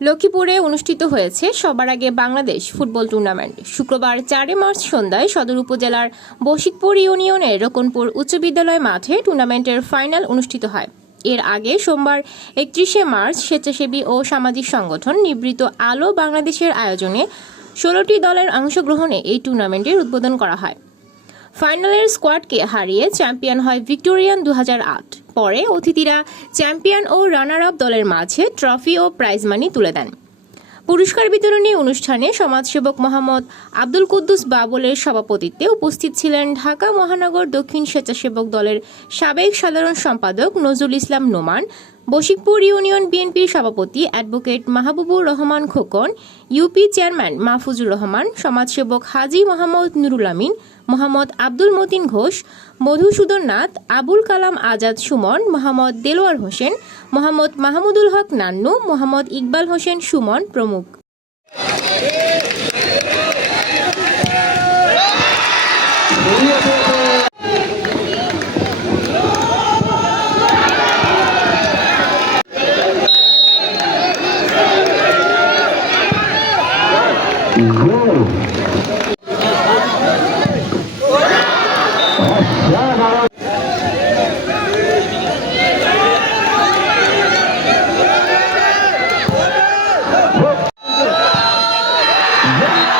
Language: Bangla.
লক্ষ্মীপুরে অনুষ্ঠিত হয়েছে সবার আগে বাংলাদেশ ফুটবল টুর্নামেন্ট। শুক্রবার চারে মার্চ সন্ধ্যায় সদর উপজেলার বশিকপুর ইউনিয়নের রকনপুর উচ্চ বিদ্যালয় মাঠে টুর্নামেন্টের ফাইনাল অনুষ্ঠিত হয়। এর আগে সোমবার একত্রিশে মার্চ স্বেচ্ছাসেবী ও সামাজিক সংগঠন নিবৃত আলো বাংলাদেশের আয়োজনে ষোলোটি দলের অংশগ্রহণে এই টুর্নামেন্টের উদ্বোধন করা হয়। ফাইনালের স্কোয়াডকে হারিয়ে চ্যাম্পিয়ন হয় ভিক্টোরিয়ান দু হাজার আট। পরে অতিথিরা চ্যাম্পিয়ন ও রানার আপ দলের মাঝে ট্রফি ও প্রাইজ মানি তুলে দেন। পুরস্কার বিতরণী অনুষ্ঠানে সমাজসেবক মোহাম্মদ আব্দুল কুদ্দুস বাবলের সভাপতিত্বে উপস্থিত ছিলেন ঢাকা মহানগর দক্ষিণ স্বেচ্ছাসেবক দলের সাবেক সাধারণ সম্পাদক নজরুল ইসলাম নোমান বশিকপুর ইউনিয়ন বিএনপির সভাপতি advocate Mahbubur Rahman Khokon, UP chairman Mahfuzur Rahman, সমাজসেবক হাজি মোহাম্মদ নুরুল আমিন, মোহাম্মদ আব্দুল মতিন ঘোষ, মধুসূদন নাথ, আবুল কালাম আজাদ সুমন, মোহাম্মদ দেলোয়ার হোসেন, মোহাম্মদ মাহমুদুল হক নান্নু, মোহাম্মদ ইকবাল হোসেন সুমন প্রমুখ। Gol. Achada. Yeah!